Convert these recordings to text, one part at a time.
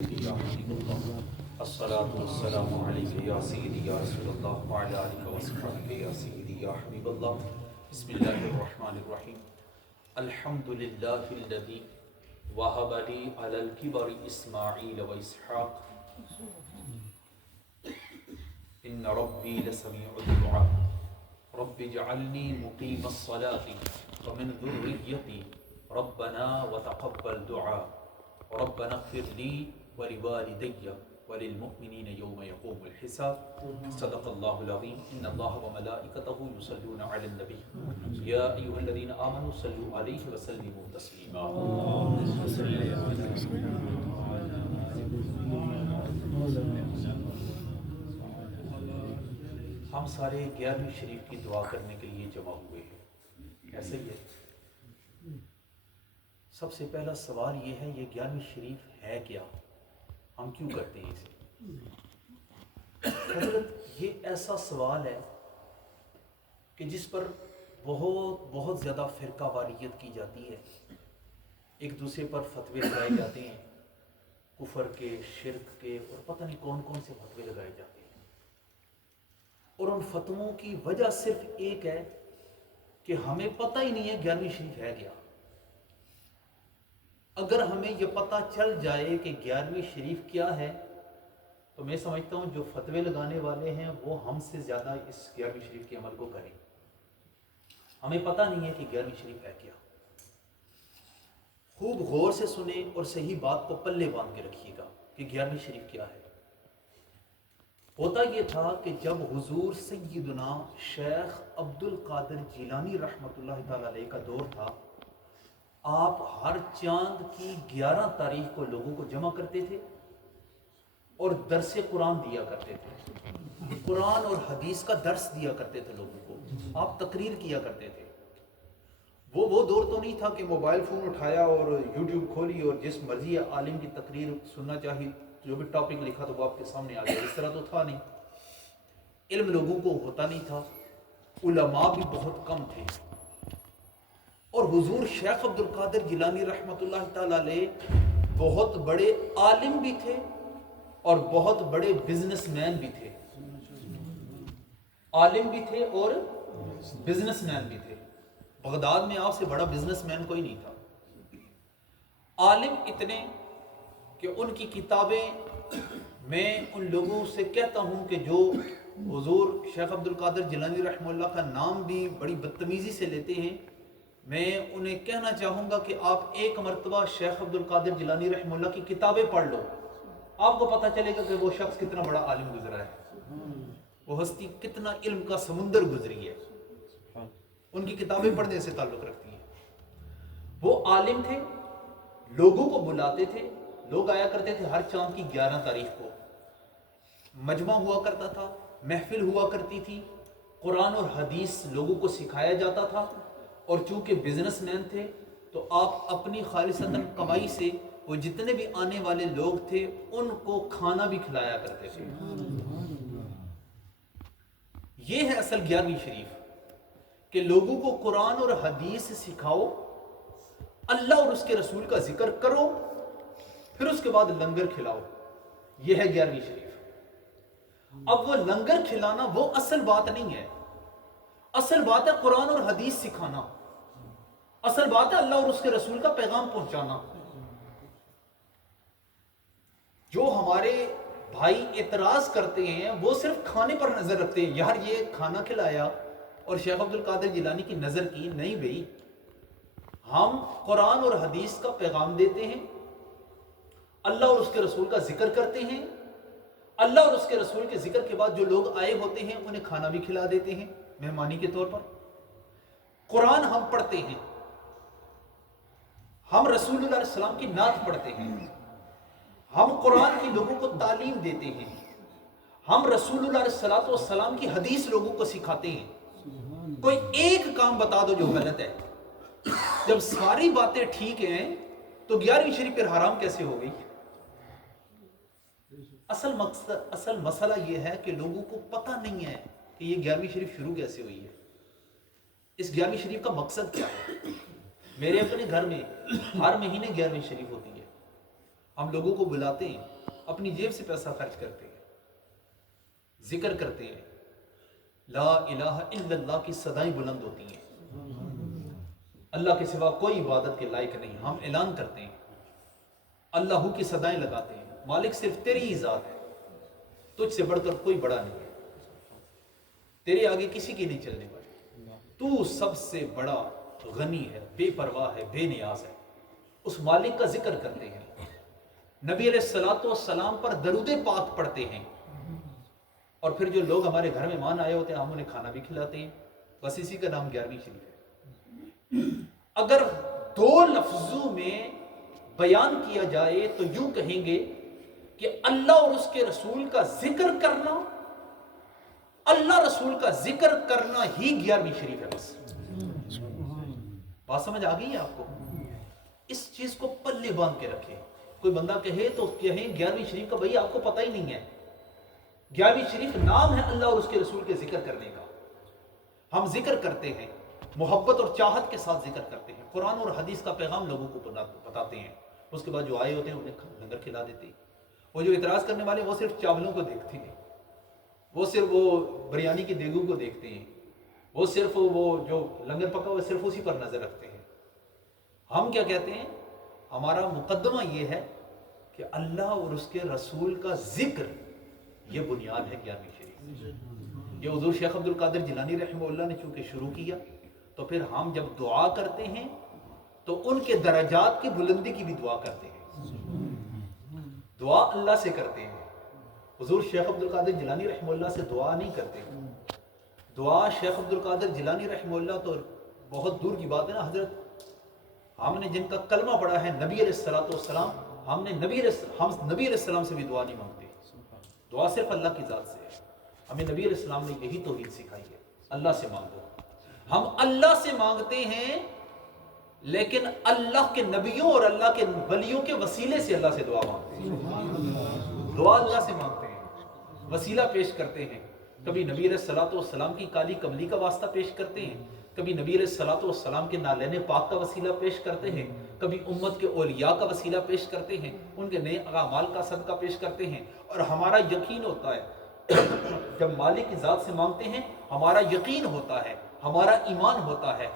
یا حبیب اللہ الصلاۃ والسلام علیک یا سیدی یا رسول اللہ وعلی آلہ وصحبہ یا سیدی یا حبیب اللہ. بسم اللہ الرحمن الرحیم. الحمد للہ الذی وہب لی علی الکبر اسماعیل و اسحاق ان ربی لسمیع الدعاء رب اجعلنی مقیم الصلاة ومن ذریتی ربنا وتقبل دعاء ربنا اغفر لی ولوالدي وللمؤمنين يوم يقوم الحساب. صدق الله العظيم. إن الله وملائكته يصلون على النبي يا أيها الذين آمنوا صلوا عليه وسلموا تسليما. ہم سارے 11ویں شریف کی دعا کرنے کے لیے جمع ہوئے ہیں. ایسے ہی ہے. سب سے پہلا سوال یہ ہے، یہ 11ویں شریف ہے کیا؟ ہم کیوں کرتے ہیں اسے؟ حضرت یہ ایسا سوال ہے کہ جس پر بہت زیادہ فرقہ واریت کی جاتی ہے. ایک دوسرے پر فتوے لگائے جاتے ہیں، کفر کے، شرک کے، اور پتہ نہیں کون کون سے فتوے لگائے جاتے ہیں. اور ان فتووں کی وجہ صرف ایک ہے کہ ہمیں پتہ ہی نہیں ہے 11ویں شریف ہے کیا. اگر ہمیں یہ پتہ چل جائے کہ 11ویں شریف کیا ہے تو میں سمجھتا ہوں جو فتوے لگانے والے ہیں وہ ہم سے زیادہ اس 11ویں شریف کے عمل کو کریں. ہمیں پتہ نہیں ہے کہ 11ویں شریف ہے کیا. خوب غور سے سنیں اور صحیح بات کو پلے باندھ کے رکھیے گا کہ 11ویں شریف کیا ہے. ہوتا یہ تھا کہ جب حضور سیدنا شیخ عبد القادر جیلانی رحمۃ اللہ تعالی علیہ کا دور تھا، آپ ہر چاند کی 11 تاریخ کو لوگوں کو جمع کرتے تھے اور درس قرآن دیا کرتے تھے. قرآن اور حدیث کا درس دیا کرتے تھے لوگوں کو. آپ تقریر کیا کرتے تھے. وہ دور تو نہیں تھا کہ موبائل فون اٹھایا اور یوٹیوب کھولی اور جس مرضی عالم کی تقریر سننا چاہیے، جو بھی ٹاپک لکھا تو وہ آپ کے سامنے آ گیا. اس طرح تو تھا نہیں. علم لوگوں کو ہوتا نہیں تھا. علماء بھی بہت کم تھے. اور حضور شیخ عبد القادر جیلانی رحمۃ اللہ تعالی علیہ بہت بڑے عالم بھی تھے اور بہت بڑے بزنس مین بھی تھے. عالم بھی تھے اور بزنس مین بھی تھے. بغداد میں آپ سے بڑا بزنس مین کوئی نہیں تھا. عالم اتنے کہ ان کی کتابیں میں ان لوگوں سے کہتا ہوں کہ جو حضور شیخ عبد القادر جیلانی رحمہ اللہ کا نام بھی بڑی بدتمیزی سے لیتے ہیں، میں انہیں کہنا چاہوں گا کہ آپ ایک مرتبہ شیخ عبد القادر جیلانی رحمہ اللہ کی کتابیں پڑھ لو، آپ کو پتہ چلے گا کہ وہ شخص کتنا بڑا عالم گزرا ہے، وہ ہستی کتنا علم کا سمندر گزری ہے. ان کی کتابیں پڑھنے سے تعلق رکھتی ہیں. وہ عالم تھے، لوگوں کو بلاتے تھے. لوگ آیا کرتے تھے ہر چاند کی 11 تاریخ کو. مجمع ہوا کرتا تھا، محفل ہوا کرتی تھی، قرآن اور حدیث لوگوں کو سکھایا جاتا تھا. اور چونکہ بزنس مین تھے تو آپ اپنی خالصتاً کمائی سے وہ جتنے بھی آنے والے لوگ تھے ان کو کھانا بھی کھلایا کرتے تھے. یہ ہے اصل 11ویں شریف کہ لوگوں کو قرآن اور حدیث سکھاؤ، اللہ اور اس کے رسول کا ذکر کرو، پھر اس کے بعد لنگر کھلاؤ. یہ ہے 11ویں شریف. اب وہ لنگر کھلانا وہ اصل بات نہیں ہے. اصل بات ہے قرآن اور حدیث سکھانا. اصل بات ہے اللہ اور اس کے رسول کا پیغام پہنچانا. جو ہمارے بھائی اعتراض کرتے ہیں وہ صرف کھانے پر نظر رکھتے ہیں. یار یہ کھانا کھلایا اور شیخ عبد القادر جیلانی کی نظر کی نہیں بھئی. ہم قرآن اور حدیث کا پیغام دیتے ہیں، اللہ اور اس کے رسول کا ذکر کرتے ہیں. اللہ اور اس کے رسول کے ذکر کے بعد جو لوگ آئے ہوتے ہیں انہیں کھانا بھی کھلا دیتے ہیں مہمانی کے طور پر. قرآن ہم پڑھتے ہیں، ہم رسول اللہ علیہ السلام کی نعت پڑھتے ہیں، ہم قرآن کی لوگوں کو تعلیم دیتے ہیں، ہم رسول اللہ علیہ السلام کی حدیث لوگوں کو سکھاتے ہیں. کوئی ایک کام بتا دو جو غلط ہے. جب ساری باتیں ٹھیک ہیں تو 11ویں شریف پھر حرام کیسے ہو گئی؟ اصل مسئلہ یہ ہے کہ لوگوں کو پتہ نہیں ہے کہ یہ 11ویں شریف شروع کیسے ہوئی ہے. اس 11ویں شریف کا مقصد کیا ہے؟ میرے اپنے گھر میں ہر مہینے 11ویں شریف ہوتی ہے. ہم لوگوں کو بلاتے ہیں، اپنی جیب سے پیسہ خرچ کرتے ہیں، ذکر کرتے ہیں، لا الہ الا اللہ کی صدائیں بلند ہوتی ہیں، اللہ کے سوا کوئی عبادت کے لائق نہیں، ہم اعلان کرتے ہیں، اللہ کی صدائیں لگاتے ہیں، مالک صرف تیری ہی ذات ہے، تجھ سے بڑھ کر کوئی بڑا نہیں ہے، تیرے آگے کسی کی نہیں چلنے والی، تو سب سے بڑا غنی ہے، بے پرواہ ہے، بے نیاز ہے، اس مالک کا ذکر کرتے ہیں، نبی علیہ الصلوۃ والسلام پر درود پاک پڑھتے ہیں، اور پھر جو لوگ ہمارے گھر میں مہمان آئے ہوتے ہیں ہم انہیں کھانا بھی کھلاتے ہیں، بس اسی کا نام 11ویں شریف ہے۔ اگر دو لفظوں میں بیان کیا جائے تو یوں کہیں گے کہ اللہ اور اس کے رسول کا ذکر کرنا، اللہ رسول کا ذکر کرنا ہی 11ویں شریف ہے۔ بس بات سمجھ آ گئی ہے آپ کو؟ اس چیز کو پلے باندھ کے رکھیں، کوئی بندہ کہے تو کہیں 11ویں شریف کا، بھائی آپ کو پتہ ہی نہیں ہے، 11ویں شریف نام ہے اللہ اور اس کے رسول کے ذکر کرنے کا، ہم ذکر کرتے ہیں، محبت اور چاہت کے ساتھ ذکر کرتے ہیں، قرآن اور حدیث کا پیغام لوگوں کو بتاتے ہیں، اس کے بعد جو آئے ہوتے ہیں انہیں لنگر کھلا دیتے ہیں۔ وہ جو اعتراض کرنے والے وہ صرف چاولوں کو دیکھتے ہیں، وہ صرف وہ بریانی کی دیگوں کو دیکھتے ہیں، وہ صرف وہ جو لنگر پکا ہوا صرف اسی پر نظر رکھتے ہیں۔ ہم کیا کہتے ہیں؟ ہمارا مقدمہ یہ ہے کہ اللہ اور اس کے رسول کا ذکر یہ بنیاد ہے 11ویں شریف۔ یہ حضور شیخ عبد القادر جیلانی رحمہ اللہ نے چونکہ شروع کیا، تو پھر ہم جب دعا کرتے ہیں تو ان کے درجات کی بلندی کی بھی دعا کرتے ہیں، دعا اللہ سے کرتے ہیں۔ حضور شیخ عبد القادر جیلانی رحمہ اللہ سے دعا نہیں کرتے، دعا شیخ عبد القادر جیلانی رحمہ اللہ تو بہت دور کی بات ہے نا حضرت، ہم نے جن کا کلمہ پڑھا ہے نبی علیہ الصلوۃ والسلام، ہم نبی علیہ السلام سے بھی دعا نہیں مانگتے، دعا صرف اللہ کی ذات سے ہے۔ ہمیں نبی علیہ السلام نے یہی توحید سکھائی ہے، اللہ سے مانگو۔ ہم اللہ سے مانگتے ہیں، لیکن اللہ کے نبیوں اور اللہ کے ولیوں کے وسیلے سے اللہ سے دعا مانگتے ہیں، دعا اللہ سے مانگتے ہیں، وسیلہ پیش کرتے ہیں، کبھی نبی علیہ الصلوۃ والسلام کی کالی کملی کا واسطہ پیش کرتے ہیں، کبھی نبی علیہ الصلوۃ والسلام کے نالین پاک کا وسیلہ پیش کرتے ہیں، کبھی امت کے اولیاء کا وسیلہ پیش کرتے ہیں، ان کے نیک اعمال کا صدقہ پیش کرتے ہیں، اور ہمارا یقین ہوتا ہے جب مالک کی ذات سے مانگتے ہیں ہمارا یقین ہوتا ہے، ہمارا ایمان ہوتا ہے،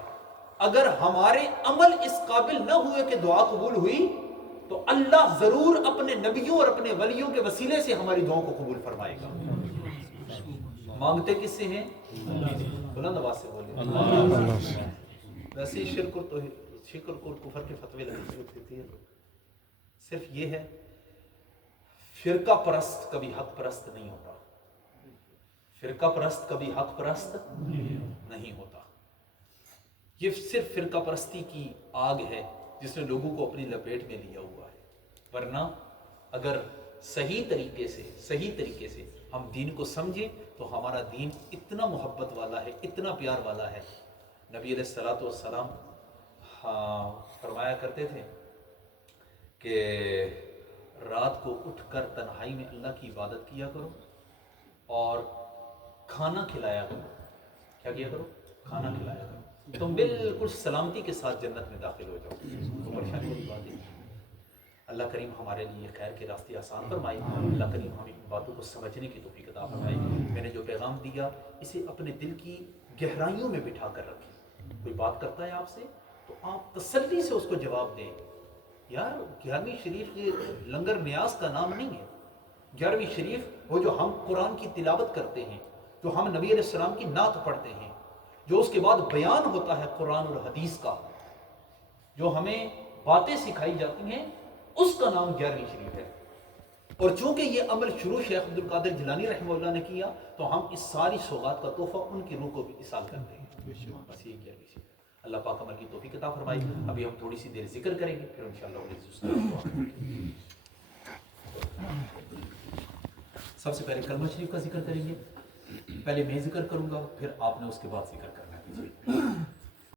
اگر ہمارے عمل اس قابل نہ ہوئے کہ دعا قبول ہوئی تو اللہ ضرور اپنے نبیوں اور اپنے ولیوں کے وسیلے سے ہماری دعاؤں کو قبول فرمائے گا۔ مانگتے کس سے ہیں؟ بلند آواز سے بولیں۔ ویسے ہی شرک اور کفر کے فتوے لگتے ہوتے ہیں، صرف یہ ہے فرقہ پرست کبھی حق پرست نہیں ہوتا، فرقہ پرست کبھی حق پرست نہیں ہوتا، یہ صرف فرقہ پرستی کی آگ ہے جس نے لوگوں کو اپنی لپیٹ میں لیا ہوا ہے، ورنہ اگر صحیح طریقے سے ہم دین کو سمجھیں تو ہمارا دین اتنا محبت والا ہے، اتنا پیار والا ہے۔ نبی علیہ الصلوۃ والسلام فرمایا کرتے تھے کہ رات کو اٹھ کر تنہائی میں اللہ کی عبادت کیا کرو اور کھانا کھلایا کرو۔ کیا کیا کرو؟ کھانا کھلایا کرو، تم بالکل سلامتی کے ساتھ جنت میں داخل ہو جاؤ، تو پریشانی والی بات نہیں۔ اللہ کریم ہمارے لیے خیر کے راستے آسان فرمائے، اللہ کریم ہمیں ان باتوں کو سمجھنے کی توفیق عطا فرمائے۔ میں نے جو پیغام دیا اسے اپنے دل کی گہرائیوں میں بٹھا کر رکھیں، کوئی بات کرتا ہے آپ سے تو آپ تسلی سے اس کو جواب دیں۔ یار 11ویں شریف یہ لنگر نیاز کا نام نہیں ہے، 11ویں شریف وہ جو ہم قرآن کی تلاوت کرتے ہیں، جو ہم نبی علیہ السلام کی نعت پڑھتے ہیں، جو اس کے بعد بیان ہوتا ہے قرآن اور حدیث کا، جو ہمیں باتیں سکھائی جاتی ہیں، اس کا نام 11ویں شریف ہے۔ اور چونکہ یہ عمل شروع شیخ عبد القادر جیلانی رحمہ اللہ نے کیا تو ہم اس ساری سوغات کا تحفہ ان کی روح کو بھی اصال کرتے ہیں، بس یہ 11ویں شریف ہے۔ اللہ پاک عمل کی توفیق عطا فرمائے۔ ابھی ہم تھوڑی سی دیر ذکر کریں گے، پھر انشاءاللہ سب سے پہلے کلمہ شریف کا ذکر کریں گے، پہلے میں ذکر کروں گا پھر آپ نے اس کے بعد ذکر کرنا ہے۔